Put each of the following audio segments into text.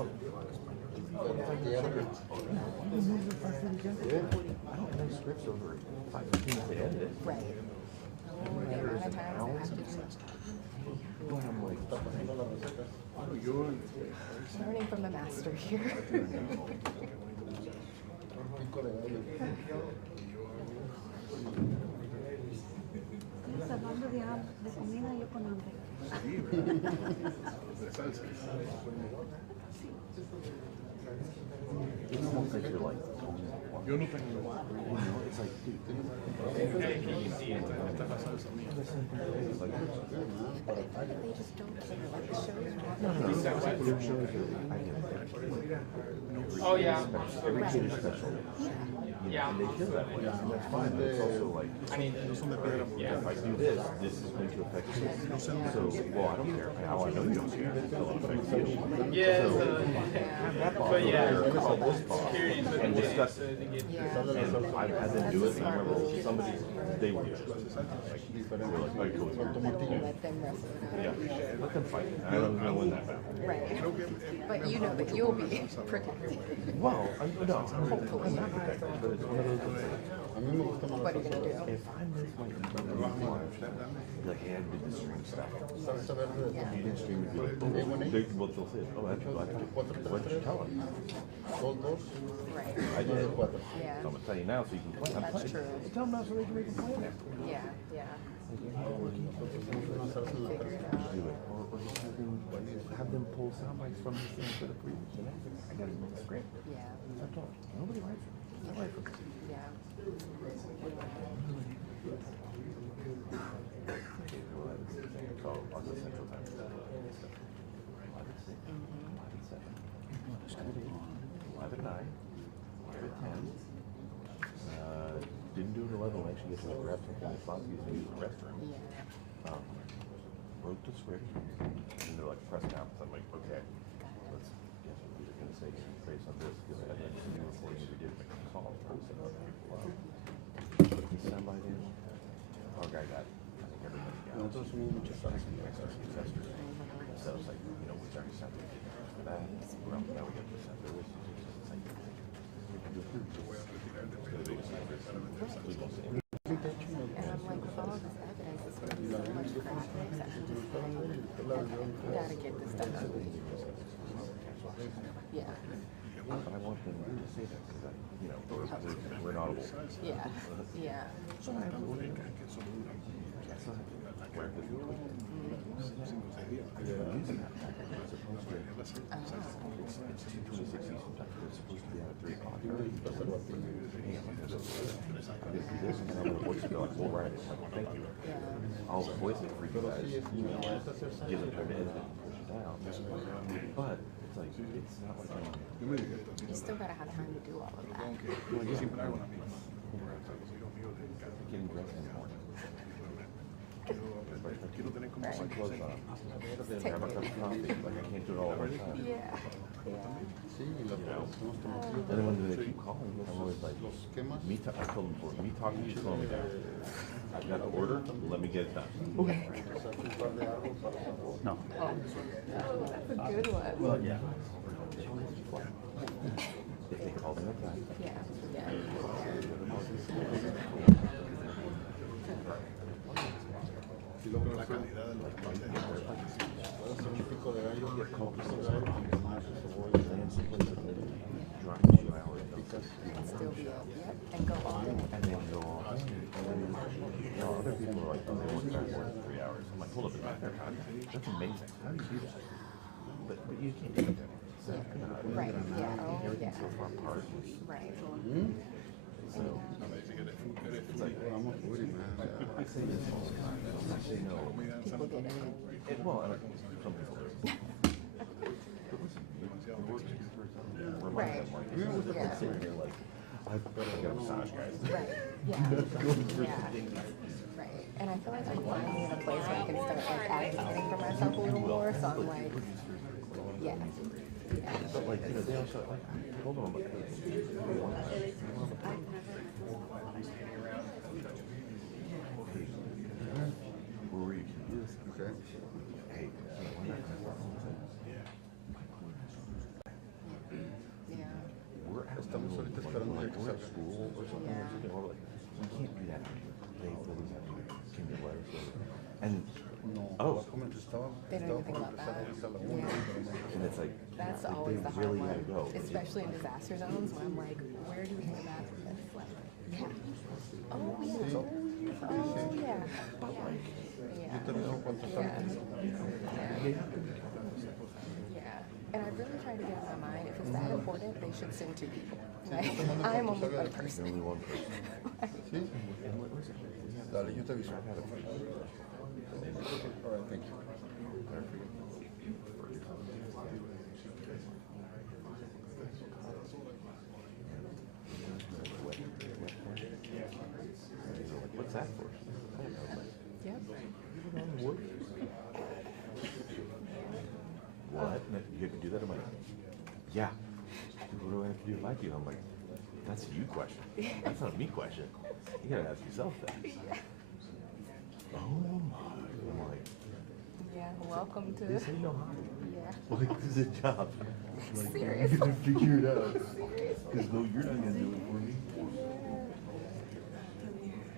know scripts over 5 minutes to edit it. Right. The amount of times I have to do I'm like, learning from the master here. Estamos hablando de comida yo con hambre. it's almost like you're like, Yo no tengo. it's like, dude, They just don't care. Like the shows their shows are, I get it. Oh, yeah. Every kid is special. Yeah. And they feel that way. And that's fine. But it's also like, I mean, if I do this, this is going to affect you. So, well, I don't care. Now I know you don't care. It'll affect you. yeah, So, but yeah, call this boss securities with and the discuss data it. to get Yeah. And I've had them do it. And I remember somebody, they were just like, they were like, "All right, cool." let them wrestle it out. Yeah, let them fight. I don't know when that battle. Right. But you know that you'll be protected. Well, no, I'm not protected, but it's one of those things. What are you gonna do? If I miss my like, hey, I did the stream stuff. Yeah. You didn't stream, you'd be like, oh, well, they'll say, oh, that's what you tell them. Right. I did. So Yeah. I'm gonna tell you now so you can play. I'm That's playing. true. Tell them now so they can make a plan after. Yeah. Yeah. Figure it out. Figure it out. Or just have them pull sound bites from this thing for the previous. And I gotta make a script. Yeah. That's all. Nobody writes for me. I write for me. Yeah. So on the Central Time. 11:06, 11:07, 11:09, 11:10. Didn't do an 11 when I actually get to grab something at Fozzie's and use the restroom. Yeah. Wrote the script, and they're like press conference. I'm like, okay, let's guess what they're gonna say based on this because I had like some new recording we did make a call. Somebody in. Our guy got, I think everybody got. Nosotros somos muchas horas en So it's like, you know, which are separate for that. Well, now we get to separate. It's like, we can do it. And I'm like, with all this evidence, it's been so much practice. I'm just like, you gotta get this done. Yeah. But I want them to say that because I, you know, we're inaudible. Yeah. Yeah. So I have to order. Where did you put it? It's 2:26 Eastern time. It's supposed to be out at 3 o'clock. I'm gonna do this and then I'm gonna voice it. They're like, we'll write it. I'm like, thank you. I'll voice it for you guys. You know, give them time to edit it and push it down. But it's like, it's not like You still gotta have time to do all of that. getting dressed in the morning. Right. My clothes on. Then have a cup of coffee. Like I can't do it all at one time. Yeah. And then when they keep calling, I'm always like, I told them before, me talking to slowing me down. I've got the order, let me get it done. Okay. No. That's a good one. Well, yeah. If they call me up, Yeah. Yeah. get called to some sort of land someplace and then drive 2 hours. And still be up. Yep. And go all in. And then go on. And then, you know, other people are like, oh, they work more than 3 hours. I'm like, hold up, their contract. That's amazing. How do you do that? But you can't do that. So, Right. Yeah. Oh, everything's yeah. so far apart. Right. So, it's like, I say this all the time. I say no. People get it. Well, some people do. But listen, the work is for something. Remind them, like, Yeah. sitting here like, I've got a massage, guys. Right. Yeah. Yeah. Right. And I feel like I'm finally in a place where I can start like advocating for myself a little more. So I'm like, yeah. Yeah. But like, you know, they also like, hold on, but where were you? Okay. Hey, why not? like we're at school or something, or something, or like, we can't do that. They literally have to give me letters. And oh, They don't even think about that. Yeah. and it's like That's they always the hard really one, gotta go. especially in disaster zones where I'm like, where do we take a bathroom? It's like, yeah. Oh, yeah. Oh, yeah. But like, Yeah. yeah. Yeah. And I really try to get in my mind, if it's that important, they should send two people. Like, I'm only one person. Only one person. Sí. And what was it? Dale, yo te aviso. I had a All right, thank you. What's that for? Yep. What? You have to do that? I'm like, yeah. What do I have to do if I do? I'm like, that's a you question. That's not a me question. You gotta ask yourself that. Oh my. I'm like, Yeah, welcome to. this ain't no hobby. Yeah. Like, this is a job. Like, Seriously. you gotta figure it out. Because no, you're not gonna do it for me.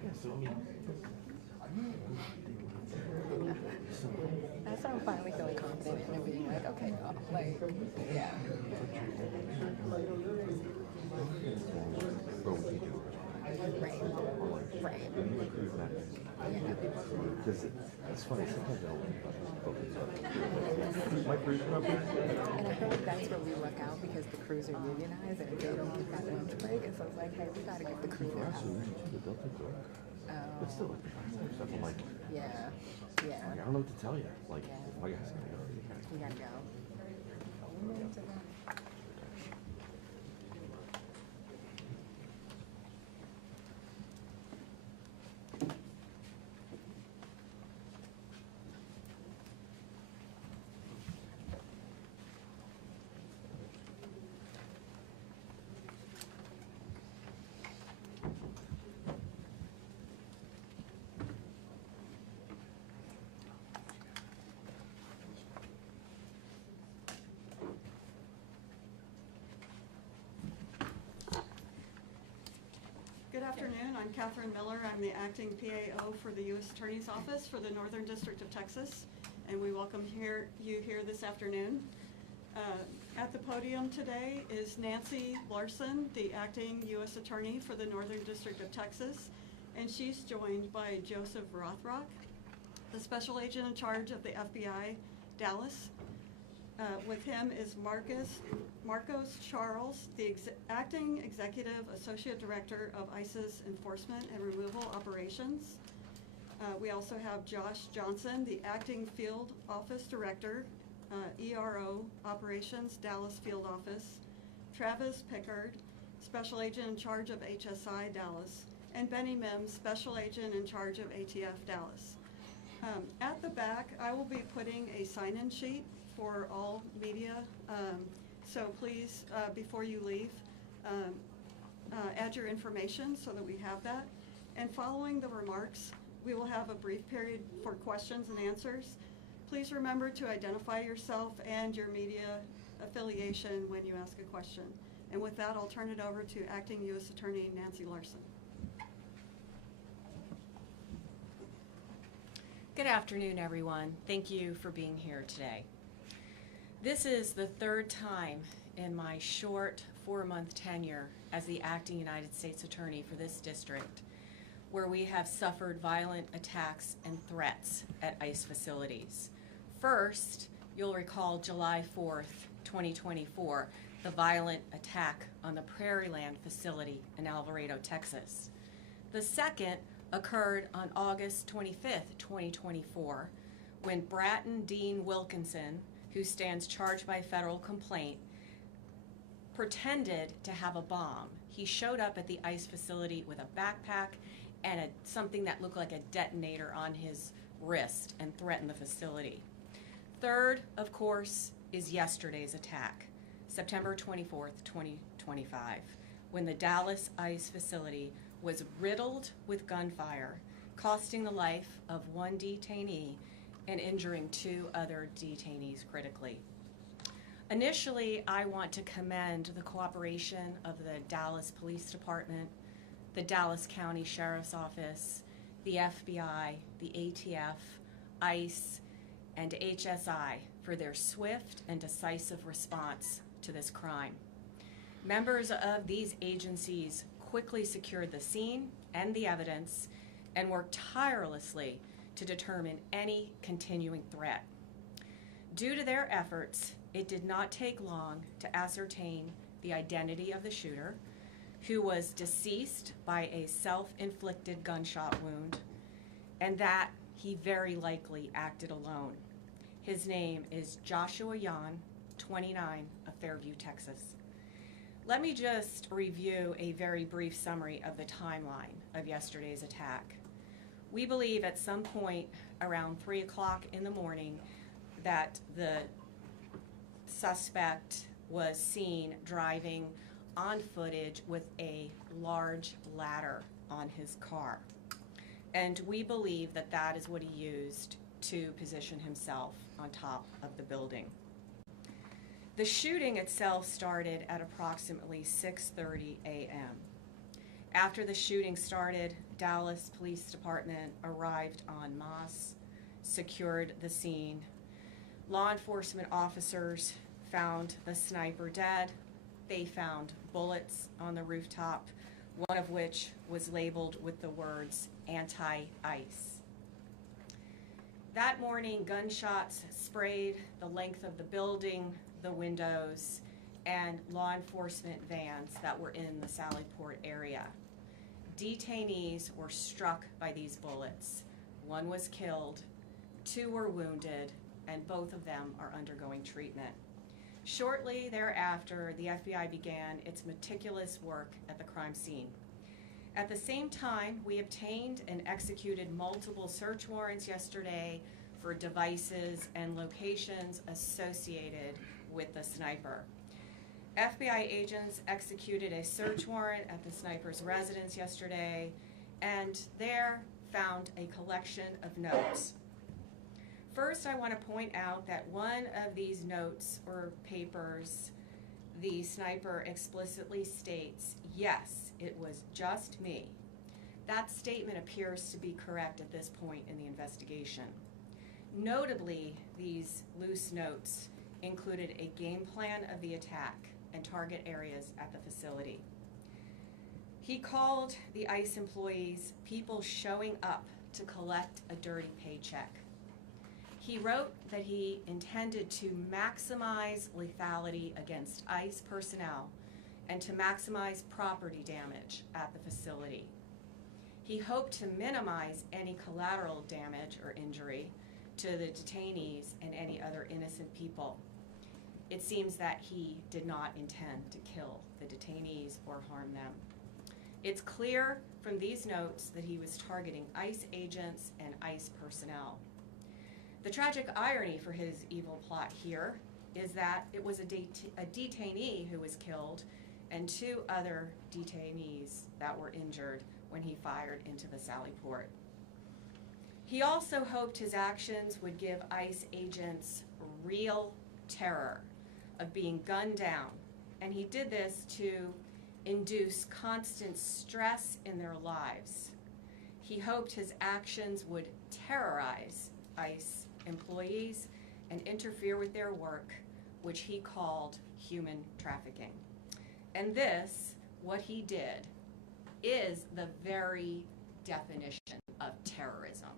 Yeah, so I mean. That's why I'm finally feeling confident in it being like, okay, y'all, like, yeah. Right. Right. Because it's funny, sometimes I don't focus on my cruise number. And I feel like that's where we luck out because the crews are unionized and they don't get that lunch break. And so it's like, hey, we gotta give the crew their hour. But still, like, stuff, I'm like, Yeah. I Yeah. don't know what to tell you. Like, Yeah. my guy's gonna go. We gotta go. Amen to that. Good afternoon. I'm Catherine Miller. I'm the acting PAO for the U.S. Attorney's Office for the Northern District of Texas, and we welcome you here this afternoon. At the podium today is Nancy Larson, the acting U.S. Attorney for the Northern District of Texas, and she's joined by Joseph Rothrock, the Special Agent in charge of the FBI, Dallas. With him is Marcos Charles, the Acting Executive Associate Director of ICE's Enforcement and Removal Operations. We also have Josh Johnson, the Acting Field Office Director, ERO Operations, Dallas Field Office. Travis Pickard, Special Agent in charge of HSI, Dallas. And Benny Mims, Special Agent in charge of ATF, Dallas. At the back, I will be putting a sign-in sheet for all media, so please, before you leave, add your information so that we have that. And following the remarks, we will have a brief period for questions and answers. Please remember to identify yourself and your media affiliation when you ask a question. And with that, I'll turn it over to Acting U.S. Attorney Nancy Larson. Good afternoon, everyone. Thank you for being here today. This is the third time in my short 4-month tenure as the acting United States Attorney for this district where we have suffered violent attacks and threats at ICE facilities. First, you'll recall July 4th, 2024, the violent attack on the Prairie Land facility in Alvarado, Texas. The second occurred on August 25th, 2024, when Bratton Dean Wilkinson, who stands charged by federal complaint, pretended to have a bomb. He showed up at the ICE facility with a backpack and something that looked like a detonator on his wrist and threatened the facility. Third, of course, is yesterday's attack, September 24th, 2025, when the Dallas ICE facility was riddled with gunfire, costing the life of one detainee and injuring 2 other detainees critically. Initially, I want to commend the cooperation of the Dallas Police Department, the Dallas County Sheriff's Office, the FBI, the ATF, ICE, and HSI for their swift and decisive response to this crime. Members of these agencies quickly secured the scene and the evidence and worked tirelessly to determine any continuing threat. Due to their efforts, it did not take long to ascertain the identity of the shooter, who was deceased by a self-inflicted gunshot wound, and that he very likely acted alone. His name is Joshua Jahn, 29, of Fairview, Texas. Let me just review a very brief summary of the timeline of yesterday's attack. We believe at some point around 3 o'clock in the morning that the suspect was seen driving on footage with a large ladder on his car. And we believe that that is what he used to position himself on top of the building. The shooting itself started at approximately 6:30 a.m. After the shooting started, Dallas Police Department arrived en masse, secured the scene. Law enforcement officers found the sniper dead. They found bullets on the rooftop, one of which was labeled with the words anti-ICE. That morning, gunshots sprayed the length of the building, the windows, and law enforcement vans that were in the Sallyport area. Detainees were struck by these bullets. One was killed, 2 were wounded, and both of them are undergoing treatment. Shortly thereafter, the FBI began its meticulous work at the crime scene. At the same time, we obtained and executed multiple search warrants yesterday for devices and locations associated with the sniper. FBI agents executed a search warrant at the sniper's residence yesterday, and there found a collection of notes. First, I want to point out that one of these notes or papers, the sniper explicitly states, "Yes, it was just me." That statement appears to be correct at this point in the investigation. Notably, these loose notes included a game plan of the attack and target areas at the facility. He called the ICE employees people showing up to collect a dirty paycheck. He wrote that he intended to maximize lethality against ICE personnel and to maximize property damage at the facility. He hoped to minimize any collateral damage or injury to the detainees and any other innocent people. It seems that he did not intend to kill the detainees or harm them. It's clear from these notes that he was targeting ICE agents and ICE personnel. The tragic irony for his evil plot here is that it was a detainee who was killed and 2 other detainees that were injured when he fired into the Sallyport. He also hoped his actions would give ICE agents real terror of being gunned down, and he did this to induce constant stress in their lives. He hoped his actions would terrorize ICE employees and interfere with their work, which he called human trafficking. And this, what he did, is the very definition of terrorism.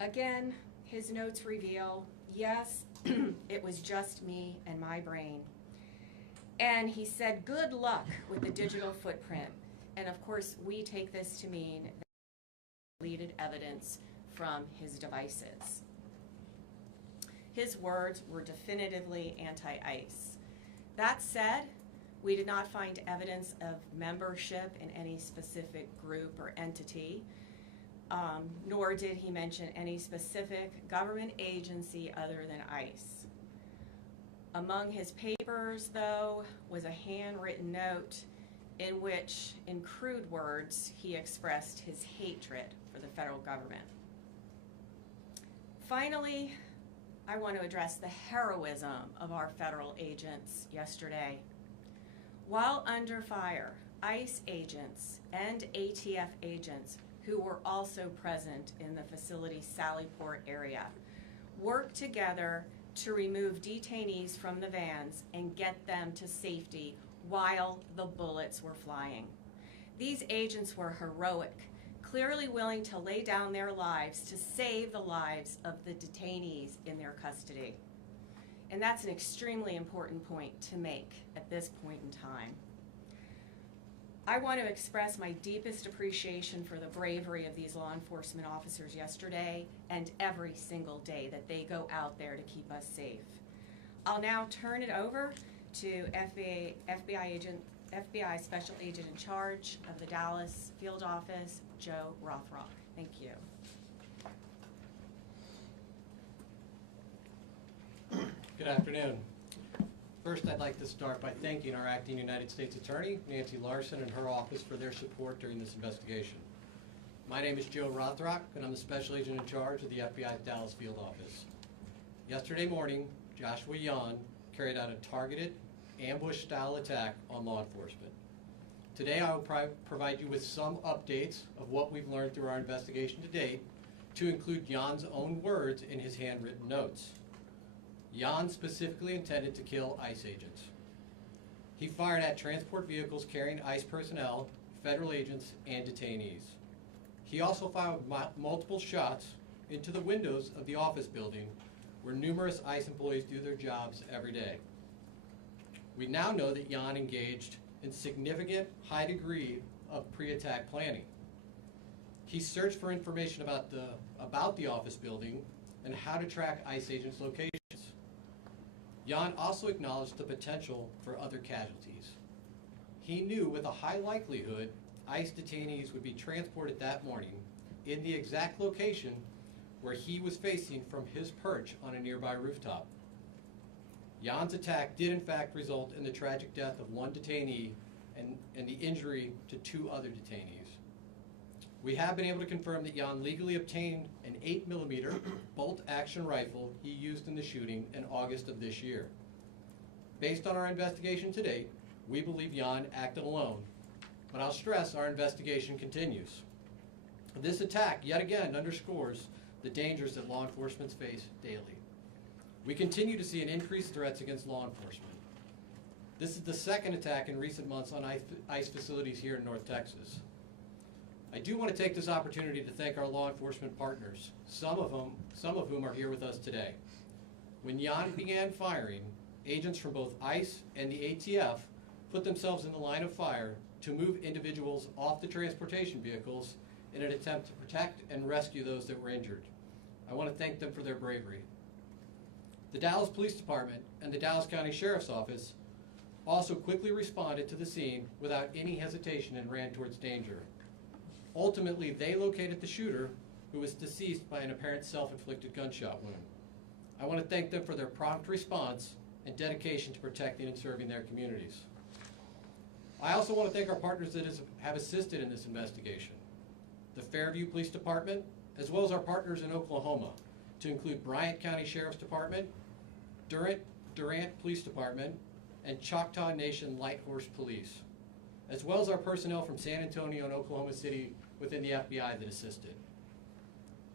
Again, his notes reveal, yes, it was just me and my brain. And he said, good luck with the digital footprint. And of course, we take this to mean that he deleted evidence from his devices. His words were definitively anti-ICE. That said, we did not find evidence of membership in any specific group or entity, nor did he mention any specific government agency other than ICE. Among his papers, though, was a handwritten note in which, in crude words, he expressed his hatred for the federal government. Finally, I want to address the heroism of our federal agents yesterday. While under fire, ICE agents and ATF agents who were also present in the facility's Sallyport area worked together to remove detainees from the vans and get them to safety while the bullets were flying. These agents were heroic, clearly willing to lay down their lives to save the lives of the detainees in their custody. And that's an extremely important point to make at this point in time. I want to express my deepest appreciation for the bravery of these law enforcement officers yesterday and every single day that they go out there to keep us safe. I'll now turn it over to FBI Special Agent in charge of the Dallas Field Office, Joe Rothrock. Thank you. Good afternoon. First, I'd like to start by thanking our acting United States Attorney, Nancy Larson, and her office for their support during this investigation. My name is Joe Rothrock, and I'm the Special Agent in charge of the FBI's Dallas Field Office. Yesterday morning, Joshua Jahn carried out a targeted, ambush-style attack on law enforcement. Today, I will provide you with some updates of what we've learned through our investigation to date, to include Jahn's own words in his handwritten notes. Jahn specifically intended to kill ICE agents. He fired at transport vehicles carrying ICE personnel, federal agents, and detainees. He also fired multiple shots into the windows of the office building where numerous ICE employees do their jobs every day. We now know that Jahn engaged in significant high degree of pre-attack planning. He searched for information about the office building and how to track ICE agents' locations. Jahn also acknowledged the potential for other casualties. He knew with a high likelihood ICE detainees would be transported that morning in the exact location where he was facing from his perch on a nearby rooftop. Jahn's attack did in fact result in the tragic death of one detainee and the injury to 2 other detainees. We have been able to confirm that Jahn legally obtained an 8mm bolt-action rifle he used in the shooting in August of this year. Based on our investigation to date, we believe Jahn acted alone, but I'll stress our investigation continues. This attack yet again underscores the dangers that law enforcement face daily. We continue to see an increased threats against law enforcement. This is the second attack in recent months on ICE facilities here in North Texas. I do want to take this opportunity to thank our law enforcement partners, some of whom are here with us today. When Jahn began firing, agents from both ICE and the ATF put themselves in the line of fire to move individuals off the transportation vehicles in an attempt to protect and rescue those that were injured. I want to thank them for their bravery. The Dallas Police Department and the Dallas County Sheriff's Office also quickly responded to the scene without any hesitation and ran towards danger. Ultimately, they located the shooter, who was deceased by an apparent self-inflicted gunshot wound. I want to thank them for their prompt response and dedication to protecting and serving their communities. I also want to thank our partners that have assisted in this investigation. The Fairview Police Department, as well as our partners in Oklahoma, to include Bryant County Sheriff's Department, Durant Police Department, and Choctaw Nation Light Horse Police, as well as our personnel from San Antonio and Oklahoma City within the FBI that assisted.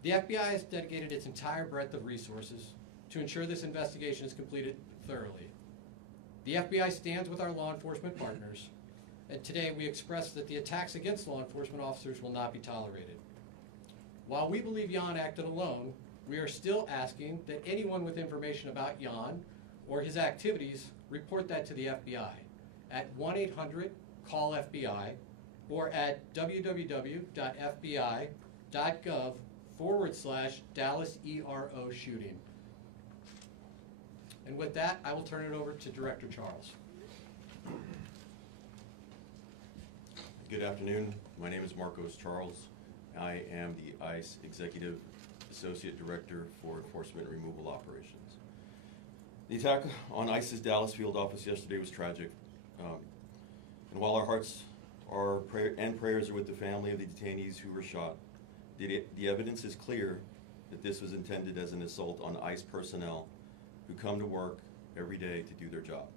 The FBI has dedicated its entire breadth of resources to ensure this investigation is completed thoroughly. The FBI stands with our law enforcement partners, and today we express that the attacks against law enforcement officers will not be tolerated. While we believe Jahn acted alone, we are still asking that anyone with information about Jahn or his activities report that to the FBI at 1-800-CALL-FBI or at www.fbi.gov/Dallas ERO shooting. And with that, I will turn it over to Director Charles. Good afternoon. My name is Marcos Charles. I am the ICE Executive Associate Director for Enforcement and Removal Operations. The attack on ICE's Dallas field office yesterday was tragic. And while our hearts and prayers are with the family of the detainees who were shot, the evidence is clear that this was intended as an assault on ICE personnel who come to work every day to do their job.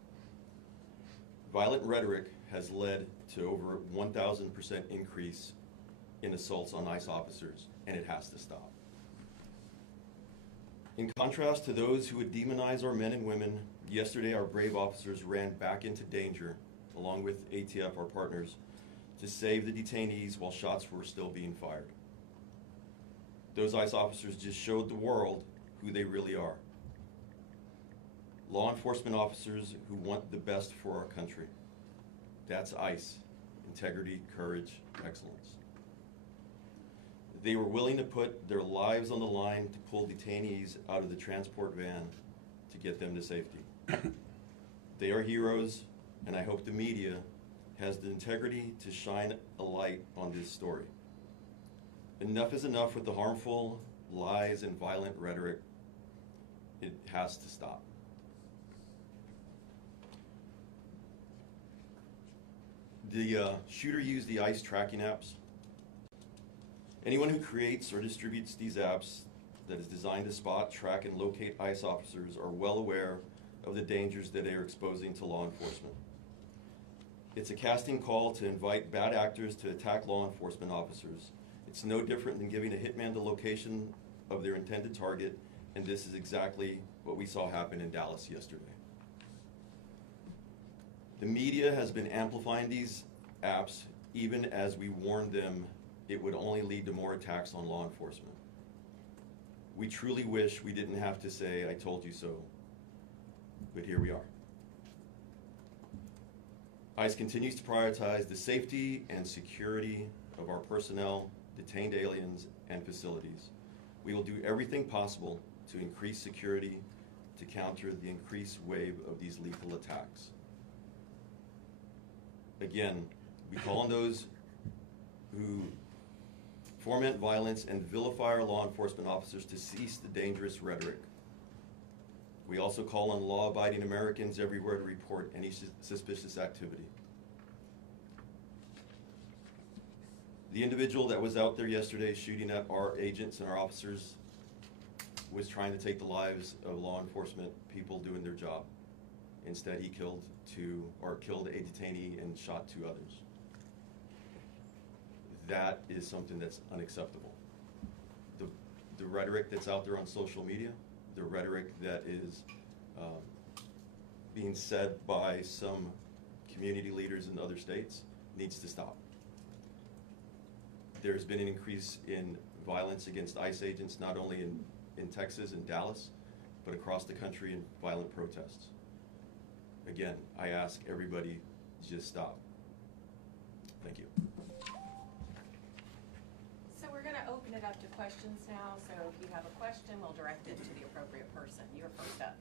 Violent rhetoric has led to over 1,000% increase in assaults on ICE officers, and it has to stop. In contrast to those who would demonize our men and women, yesterday our brave officers ran back into danger, along with ATF, our partners, to save the detainees while shots were still being fired. Those ICE officers just showed the world who they really are. Law enforcement officers who want the best for our country. That's ICE. Integrity, courage, excellence. They were willing to put their lives on the line to pull detainees out of the transport van to get them to safety. They are heroes, and I hope the media has the integrity to shine a light on this story. Enough is enough with the harmful lies and violent rhetoric. It has to stop. The shooter used the ICE tracking apps. Anyone who creates or distributes these apps that is designed to spot, track, and locate ICE officers are well aware of the dangers that they are exposing to law enforcement. It's a casting call to invite bad actors to attack law enforcement officers. It's no different than giving a hitman the location of their intended target, and this is exactly what we saw happen in Dallas yesterday. The media has been amplifying these apps even as we warned them it would only lead to more attacks on law enforcement. We truly wish we didn't have to say, "I told you so," but here we are. ICE continues to prioritize the safety and security of our personnel, detained aliens, and facilities. We will do everything possible to increase security to counter the increased wave of these lethal attacks. Again, we call on those who foment violence and vilify our law enforcement officers to cease the dangerous rhetoric. We also call on law-abiding Americans everywhere to report any suspicious activity. The individual that was out there yesterday shooting at our agents and our officers was trying to take the lives of law enforcement people doing their job. Instead, he killed a detainee and shot 2 others. That is something that's unacceptable. The rhetoric that's out there on social media, the rhetoric that is being said by some community leaders in other states needs to stop. There's been an increase in violence against ICE agents, not only in Texas and Dallas, but across the country in violent protests. Again, I ask everybody, just stop. Thank you. So we're going to open it up to questions now. So if you have a question, we'll direct it to the appropriate person. You're first up.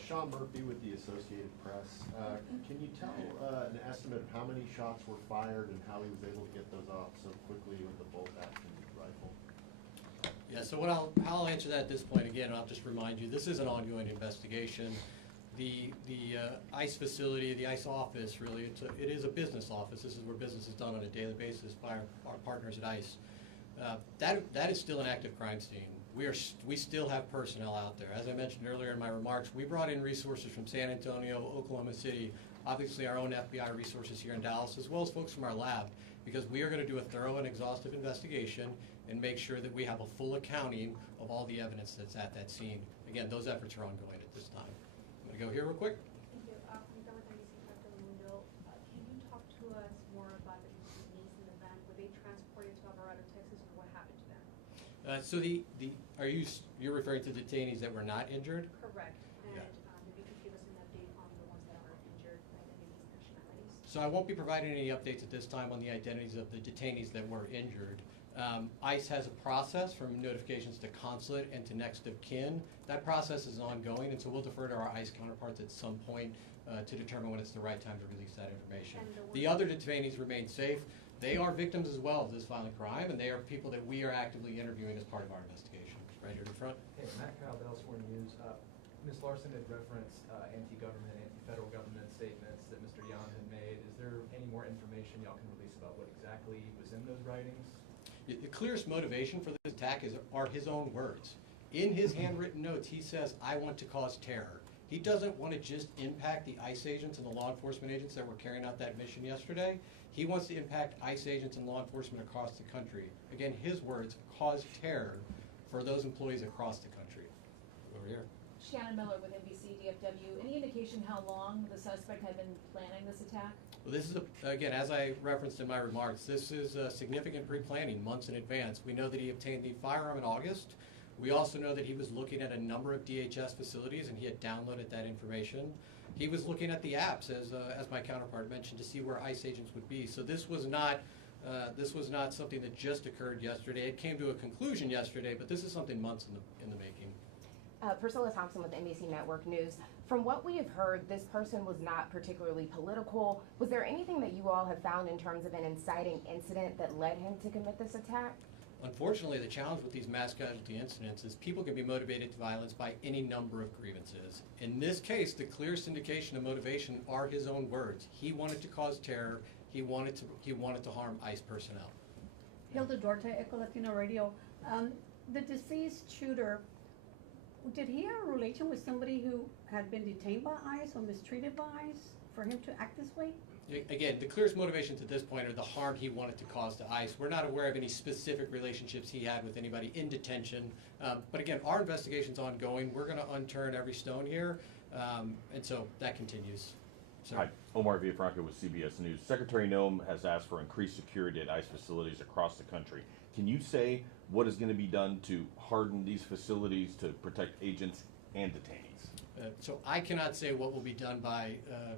Sean Murphy with the Associated Press. Can you tell an estimate of how many shots were fired and how he was able to get those off so quickly with the bolt-action rifle? Yeah, so I'll answer that at this point. Again, I'll just remind you, this is an ongoing investigation. The ICE facility, the ICE office, really, it is a business office. This is where business is done on a daily basis by our partners at ICE. That is still an active crime scene. We still have personnel out there. As I mentioned earlier in my remarks, we brought in resources from San Antonio, Oklahoma City, obviously our own FBI resources here in Dallas, as well as folks from our lab, because we are going to do a thorough and exhaustive investigation and make sure that we have a full accounting of all the evidence that's at that scene. Again, those efforts are ongoing at this time. I'm going to go here real quick. Thank you. From Dr. Mundo, can you talk to us more about the detainees in the van? Were they transported to Alvarado, Texas, or what happened to them? So you're referring to detainees that were not injured? Correct. And Yeah. if you could give us an update on the ones that are injured, identities, nationalities. So I won't be providing any updates at this time on the identities of the detainees that were injured. ICE has a process from notifications to consulate and to next of kin. That process is ongoing, and so we'll defer to our ICE counterparts at some point to determine when it's the right time to release that information. The other detainees remain safe. They are victims as well of this violent crime, and they are people that we are actively interviewing as part of our investigation. Right here in front. Hey, Matt Cowbell, Sworn News. Ms. Larson had referenced anti-government, anti-federal government statements that Mr. Jahn had made. Is there any more information y'all can release about what exactly was in those writings? The clearest motivation for this attack are his own words. In his handwritten notes, he says, "I want to cause terror." He doesn't want to just impact the ICE agents and the law enforcement agents that were carrying out that mission yesterday. He wants to impact ICE agents and law enforcement across the country. Again, his words, cause terror for those employees across the country. Over here. Shannon Miller with NBC DFW. Any indication how long the suspect had been planning this attack? Well, this is, again, as I referenced in my remarks, this is significant pre-planning months in advance. We know that he obtained the firearm in August. We also know that he was looking at a number of DHS facilities and he had downloaded that information. He was looking at the apps, as my counterpart mentioned, to see where ICE agents would be. So this was not something that just occurred yesterday. It came to a conclusion yesterday, but this is something months in the making. Priscilla Thompson with NBC Network News. From what we have heard, this person was not particularly political. Was there anything that you all have found in terms of an inciting incident that led him to commit this attack? Unfortunately, the challenge with these mass casualty incidents is people can be motivated to violence by any number of grievances. In this case, the clearest indication of motivation are his own words. He wanted to cause terror. He wanted to harm ICE personnel. Hilda Duarte, Echo Latino Radio. The deceased shooter, did he have a relation with somebody who had been detained by ICE or mistreated by ICE for him to act this way? Again, the clearest motivations at this point are the harm he wanted to cause to ICE. We're not aware of any specific relationships he had with anybody in detention. But again, our investigation's ongoing. We're going to unturn every stone here, and so that continues. So. Hi, Omar Villafranca with CBS News. Secretary Noem has asked for increased security at ICE facilities across the country. Can you say what is going to be done to harden these facilities to protect agents and detainees? So I cannot say what will be done by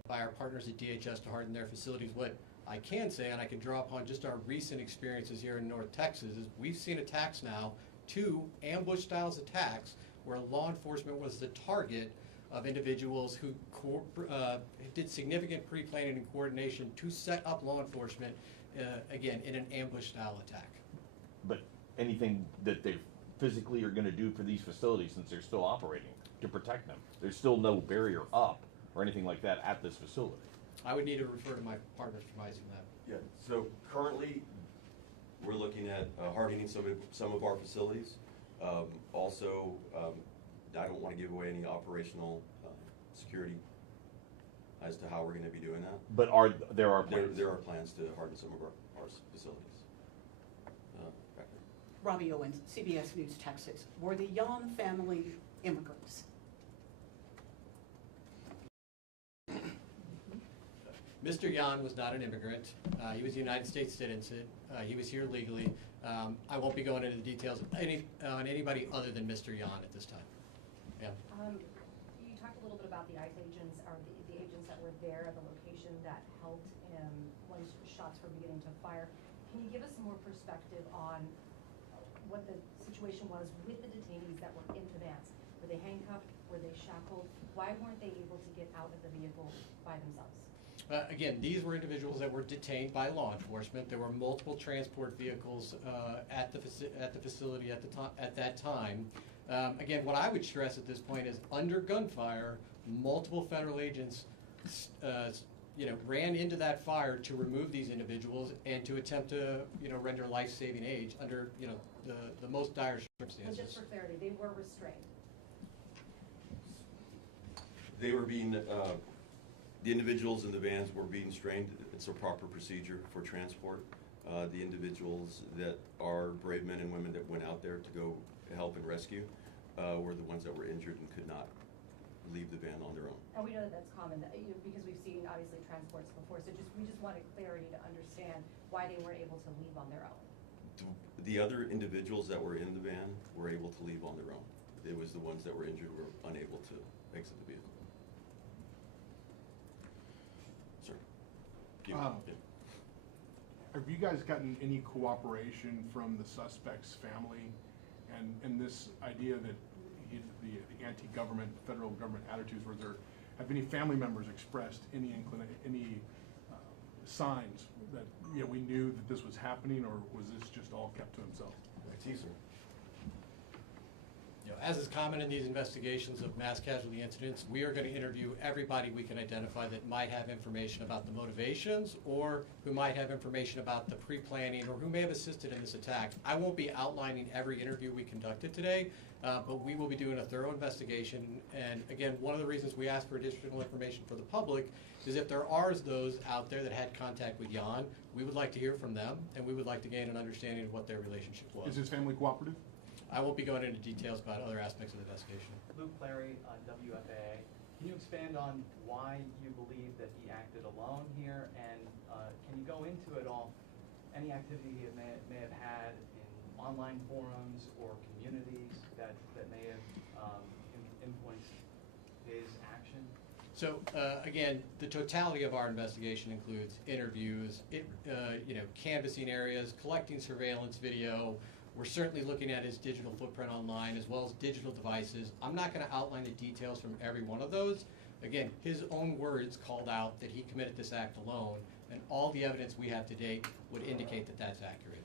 our partners at DHS to harden their facilities. What I can say, and I can draw upon just our recent experiences here in North Texas, is we've seen attacks now, 2 ambush-style attacks, where law enforcement was the target of individuals who did significant pre-planning and coordination to set up law enforcement, again, in an ambush-style attack. But anything that they physically are going to do for these facilities since they're still operating to protect them? There's still no barrier up or anything like that at this facility. I would need to refer to my partners providing that. Yeah, so currently, we're looking at hardening some of our facilities. Also, I don't want to give away any operational security as to how we're going to be doing that. But there are plans? There are plans to harden some of our facilities. Robbie Owens, CBS News, Texas. Were the Jahn family immigrants? Mr. Jahn was not an immigrant. He was a United States citizen. He was here legally. I won't be going into the details on anybody other than Mr. Jahn at this time. Yeah. You talked a little bit about the ICE agents, or the agents that were there at the location that helped when shots were beginning to fire. Can you give us some more perspective on what the situation was with the detainees that were in the vans? Were they handcuffed? Were they shackled? Why weren't they able to get out of the vehicle by themselves? Again, these were individuals that were detained by law enforcement. There were multiple transport vehicles at the facility at that time. Again, what I would stress at this point is under gunfire, multiple federal agents ran into that fire to remove these individuals and to attempt to render life-saving aid under the most dire circumstances. So just for clarity, they were restrained. They were being, the individuals in the vans were being restrained. It's a proper procedure for transport. The individuals that are brave men and women that went out there to go help and rescue were the ones that were injured and could not leave the van on their own. And we know that that's common because we've seen obviously transports before. So we just wanted clarity to understand why they weren't able to leave on their own. The other individuals that were in the van were able to leave on their own. It was the ones that were injured were unable to exit the vehicle. Sir. Have you guys gotten any cooperation from the suspect's family and this idea that the anti-government, federal government attitudes, have any family members expressed any signs that we knew that this was happening, or was this just all kept to himself? I see, sir. As is common in these investigations of mass casualty incidents, we are going to interview everybody we can identify that might have information about the motivations or who might have information about the pre-planning or who may have assisted in this attack. I won't be outlining every interview we conducted today, but we will be doing a thorough investigation. And again, one of the reasons we ask for additional information for the public is if there are those out there that had contact with Jahn, we would like to hear from them, and we would like to gain an understanding of what their relationship was. Is his family cooperative? I won't be going into details about other aspects of the investigation. Luke Clary, WFAA. Can you expand on why you believe that he acted alone here, and can you go into it all, any activity he may have had in online forums or communities that may have influenced his action? So again, the totality of our investigation includes interviews, canvassing areas, collecting surveillance video. We're certainly looking at his digital footprint online as well as digital devices. I'm not going to outline the details from every one of those. Again, his own words called out that he committed this act alone, and all the evidence we have to date would indicate that that's accurate.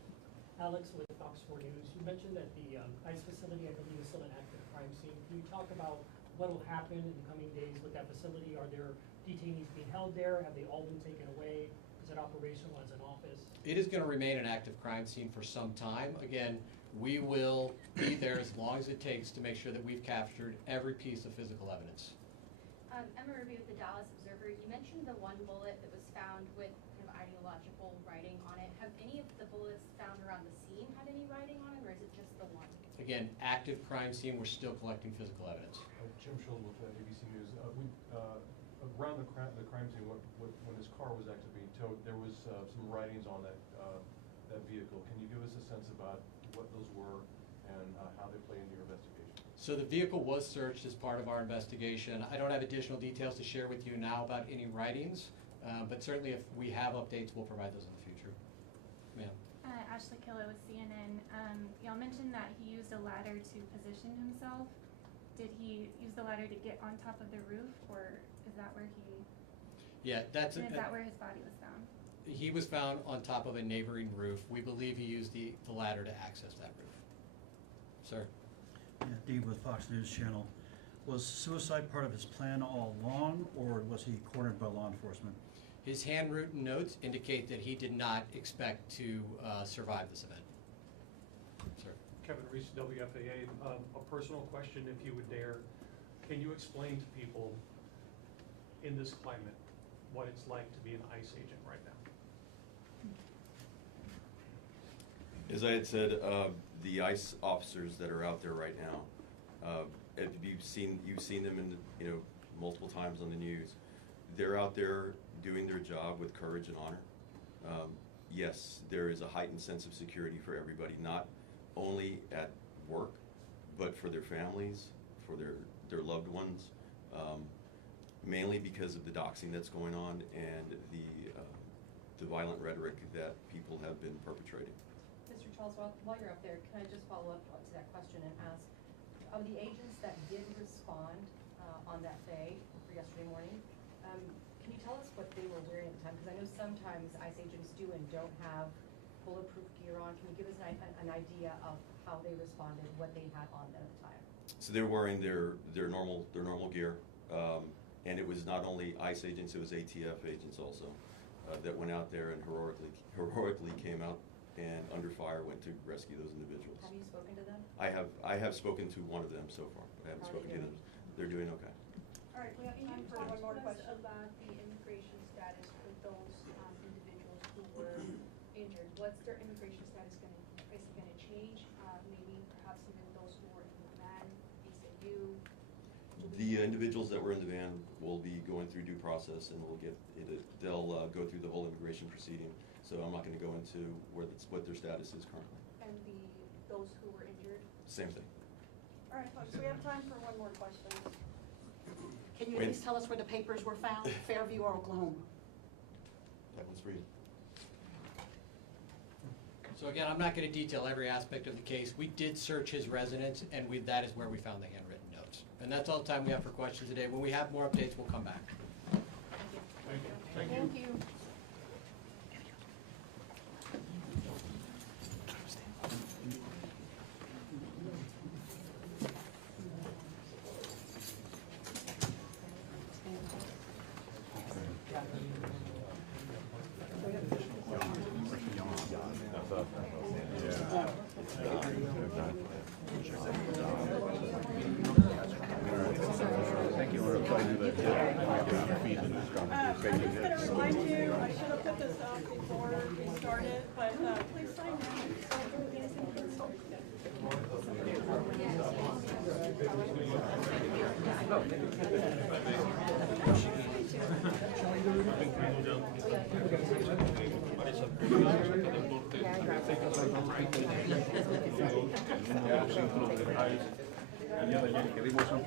Alex with Fox 4 News. You mentioned that the ICE facility, I believe, is still an active crime scene. Can you talk about what will happen in the coming days with that facility? Are there detainees being held there? Have they all been taken away? Is it operational as an office? It is going to remain an active crime scene for some time. Again, we will be there as long as it takes to make sure that we've captured every piece of physical evidence. Emma Ruby with the Dallas Observer. You mentioned the one bullet that was found with kind of ideological writing on it. Have any of the bullets found around the scene had any writing on it, or is it just the one? Again, active crime scene, we're still collecting physical evidence. Jim Schill with ABC News. Around the crime scene, when his car was actually being towed, there was some writings on that vehicle. Can you give us a sense about what those were and how they play into your investigation? So the vehicle was searched as part of our investigation. I don't have additional details to share with you now about any writings, but certainly if we have updates, we'll provide those in the future. Ma'am. Ashley Killer with CNN. Y'all mentioned that he used a ladder to position himself. Did he use the ladder to get on top of the roof, or is that where he? Yeah, is that where his body was found? He was found on top of a neighboring roof. We believe he used the ladder to access that roof. Sir. Yeah, Dave with Fox News Channel. Was suicide part of his plan all along, or was he cornered by law enforcement? His handwritten notes indicate that he did not expect to survive this event. Sir. Kevin Reese, WFAA. A personal question, if you would dare. Can you explain to people in this climate what it's like to be an ICE agent right now? As I had said, the ICE officers that are out there right now, if you've seen them in multiple times on the news. They're out there doing their job with courage and honor. Yes, there is a heightened sense of security for everybody, not only at work, but for their families, for their loved ones, mainly because of the doxing that's going on and the violent rhetoric that people have been perpetrating. Mr. Charles, while you're up there, can I just follow up to that question and ask, of the agents that did respond on that day for yesterday morning, can you tell us what they were wearing at the time? Because I know sometimes ICE agents do and don't have bulletproof gear on. Can you give us an idea of how they responded, what they had on them at the time? So they're wearing their normal gear, and it was not only ICE agents, it was ATF agents also that went out there and heroically came out and under fire went to rescue those individuals. Have you spoken to them? I have spoken to one of them so far, but I haven't spoken to them. They're doing okay. All right, we have time for one more question. About the immigration status for those individuals who were injured. What's their immigration status is it gonna change? Maybe perhaps even those who were in the van, ACU? The individuals that were in the van will be going through due process, and they'll go through the whole immigration proceeding. So I'm not going to go into what their status is currently. And those who were injured? Same thing. All right, folks, we have time for one more question. Can you at least tell us where the papers were found, Fairview or Oklahoma? That one's for you. So again, I'm not going to detail every aspect of the case. We did search his residence, and that is where we found the handwritten notes. And that's all the time we have for questions today. When we have more updates, we'll come back. Thank you. Thank you. I'm just gonna remind you, I should have put this up before we started, but please sign El día de ayer que dimos un